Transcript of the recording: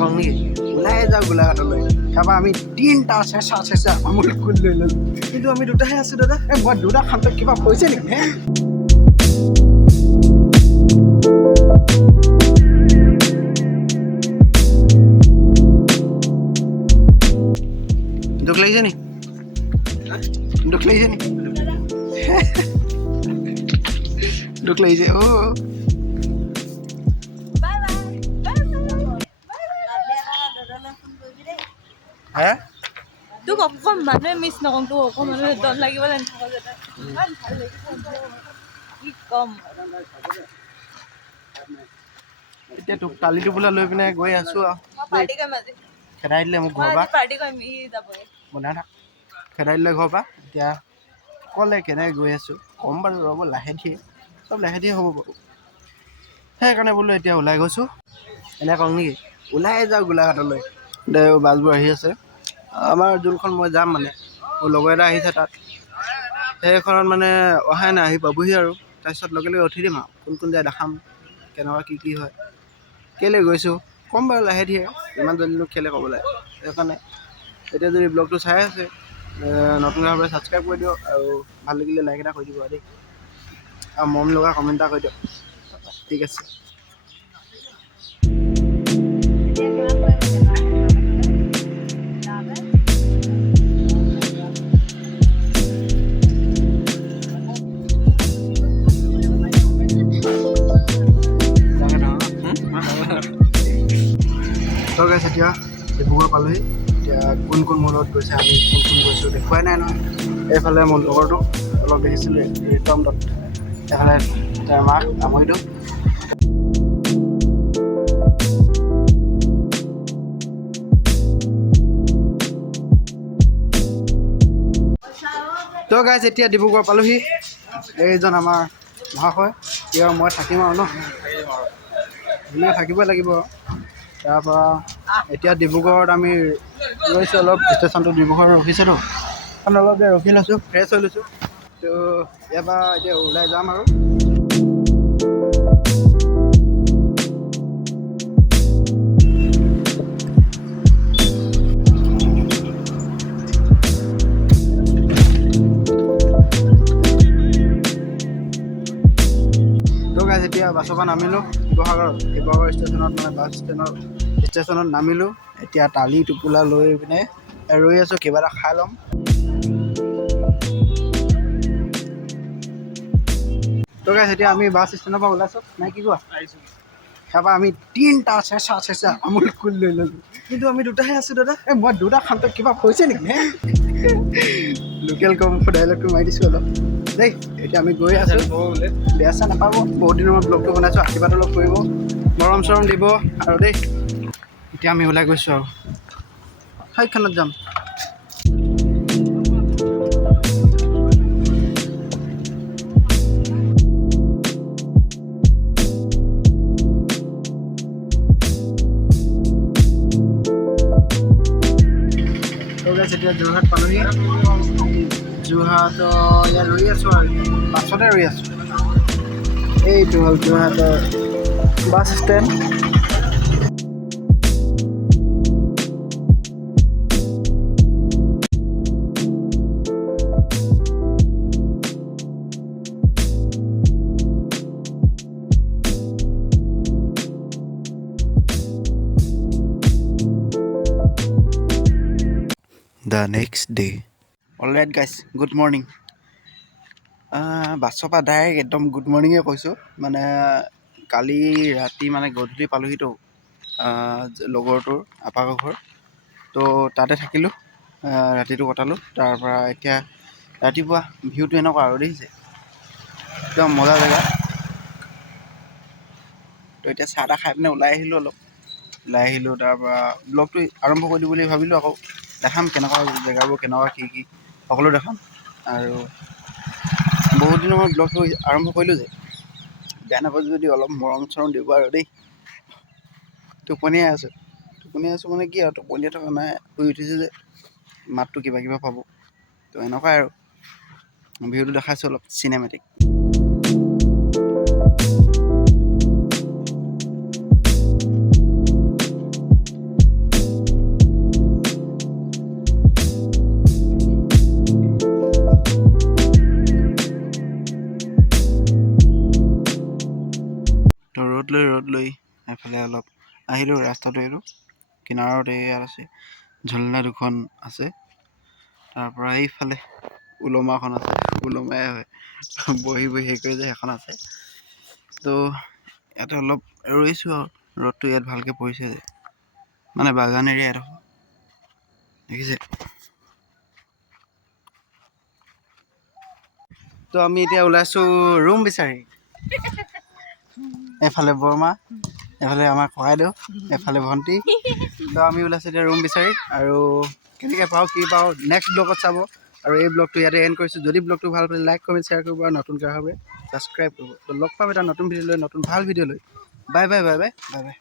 কওঁ নেকি ওলাই যাওঁ গোলাঘাটলৈ তাৰপৰা আমি তিনিটা চেঁচা আমুল কুল লৈ ল'লোঁ কিন্তু আমি দুটাহে আছোঁ দাদা মই দুটা খাওঁতে কিবা কৈছে নেকি হে দুখ লাগিছে নি দুখ লাগিছে নি দুখ লাগিছে হে তোক অকণমানে মিছ নকওঁ তোক অকণমানে দম লাগিব নাথাকো যাতে ইমান ভাল লাগিছে কি ক'ম এতিয়া তোক কালি টোপোলা লৈ পিনে গৈ আছোঁ আৰু পাৰ্টি কৰিম আজি খেদাই দিলে মোক ঘৰৰ পৰা পাৰ্টি কৰিম ই যাবই বনাই থাক খেদাই দিলে ঘৰৰ পৰা এতিয়া ক'লে কেনেকৈ গৈ আছোঁ ক'ম বাৰু ৰ'ব লাহে ধীৰে চব লাহে ধীৰে হ'ব বাৰু সেইকাৰণে বোলো এতিয়া ওলাই গৈছোঁ এনে কওঁ নেকি ওলাই যাওঁ গোলাঘাটলৈ দে বাছবোৰ আহি আছে আমাৰ যোনখন মই যাম মানে মোৰ লগৰ এটা আহিছে তাত সেইখনত মানে অহাই নাই আহি পাবহি আৰু তাৰপিছত লগে লগে উঠি দিম আৰু কোন কোন যায় দেখাম কেনেকুৱা কি হয় কেলৈ গৈছোঁ ক'ম বাৰু লাহে ধীৰে ইমান জল্দিনো কেলৈ ক'ব লাগে সেইকাৰণে এতিয়া যদি ব্লগটো চাই আছে নতুনভাৱে ছাবস্ক্ৰাইব কৰি দিয়ক আৰু ভাল লাগিলে লাইক এটা কৰি দিব আৰু দেই আৰু মৰম লগা কমেণ্ট এটা কৰি দিয়ক ঠিক আছে তো গাইছ এতিয়া ডিব্ৰুগড় পালোহি এতিয়া কোন কোন মোৰ লগত গৈছে আমি কোন কোন গৈছোঁ দেখুৱাই নাই নহয় এইফালে মোৰ লগৰটো অলপ দেখিছিলোঁ ৰিতম দত্ত এইফালে তাৰ মাক আমৰিটো তো গাইছ এতিয়া ডিব্ৰুগড় পালোহি এইজন আমাৰ মহাশয় এতিয়া মই থাকিম আৰু ন ধুনীয়া থাকিবই লাগিব তাৰপৰা এতিয়া ডিব্ৰুগড়ত আমি ৰৈছোঁ অলপ ষ্টেচনটো ডিব্ৰুগড় ৰখিছেতো কাৰণ অলপ দেৰি ৰখি লৈছোঁ ফ্ৰেছ হৈ লৈছোঁ তো ইয়াৰ পৰা এতিয়া ওলাই যাম আৰু এতিয়া বাছৰ পৰা নামিলোঁ শিৱসাগৰ ষ্টেচনত মানে বাছ ষ্টেচনত নামিলোঁ এতিয়া তালি টোপোলা লৈ পিনে ৰৈ আছোঁ কিবা এটা খাই ল'ম তো গাইছ এতিয়া আমি বাছ ষ্টেণ্ডৰ পৰা ওলাইছোঁ নাই কি কোৱা তাৰপৰা আমি তিনিটা চেঁচা আমুল কুল লৈ ল'লোঁ কিন্তু আমি দুটাহে আছোঁ দাদা মই দুটা খাওঁতে কিবা কৈছে নেকি হে লোকেল কম ডাইলগটো মাৰি দিছোঁ অলপ দেই এতিয়া আমি গৈ আছোঁ বেয়া চেয়া নাপাব বহুত দিনৰ মই ব্লগটো বনাইছোঁ আশীৰ্বাদ অলপ কৰিব মৰম চৰম দিব আৰু দেই এতিয়া আমি ওলাই গৈছোঁ আৰু ঠাইখনত যাম এতিয়া যোৰহাট পালোহি যোৰহাটৰ ইয়াত ৰৈ আছোঁ আৰু বাছতে ৰৈ আছোঁ এইটো হ'ল যোৰহাটৰ bus stand The next day. Alright guys, good morning. বাছৰ পৰা ডাইৰেক্ট একদম গুড মৰ্ণিঙে কৈছোঁ মানে কালি ৰাতি মানে গধূলি পালোহিতো লগৰটোৰ আপাকৰ ঘৰ তো তাতে থাকিলোঁ ৰাতিটো কটালোঁ তাৰপৰা এতিয়া ৰাতিপুৱা ভিউটো এনেকুৱা আৰু দেখিছে একদম মজা জেগা তো এতিয়া চাহ তাহ খাই পিনে ওলাই আহিলোঁ তাৰপৰা ব্লগটো আৰম্ভ কৰি দিম বুলি ভাবিলোঁ আকৌ দেখাম কেনেকুৱা জেগাবোৰ কেনেকুৱা কি সকলো দেখাম আৰু বহুত দিনৰ মই ব্লগটো আৰম্ভ কৰিলোঁ যে বেয়া নাপাব যদি অলপ মৰম চৰম দিব আৰু দেই টোপনিয়াই আছোঁ মানে কি আৰু টোপনিয়াই থকা নাই শুই উঠিছোঁ যে মাতটো কিবা পাব তো এনেকুৱাই আৰু ভিডিঅ'টো দেখাইছোঁ অলপ চিনেমেটিক আহিলোঁ ৰাস্তাটো এইটো কিনাৰত ইয়াত আছে ঝুলনা দুখন আছে তাৰপৰা এইফালে ওলমাখন আছে ওলমাই হয় বহি বহি হেৰি কৰি যে সেইখন আছে তো ইয়াতে অলপ ৰৈছোঁ আৰু ৰ'দটো ইয়াত ভালকৈ পৰিছে যে মানে বাগান এৰিয়া এডোখৰ দেখিছে তো আমি এতিয়া ওলাইছোঁ ৰুম বিচাৰি এফালে বৰমা এফালে আমাৰ ককাইদেউ এফালে ভণ্টি তো আমি ওলাইছোঁ এতিয়া ৰুম বিচাৰি আৰু কেনেকৈ পাওঁ কি পাওঁ নেক্সট ব্লগত চাব আৰু এই ব্লগটো ইয়াতে এণ্ড কৰিছোঁ যদি ব্লগটো ভাল পালে লাইক কমেণ্ট শ্বেয়াৰ কৰিব আৰু নতুনকৈ ভাবে ছাবস্ক্ৰাইব কৰিব তো লগ পাম এটা নতুন ভিডিঅ' লৈ নতুন ভাল ভিডিঅ' লৈ bye bye bye bye bye bye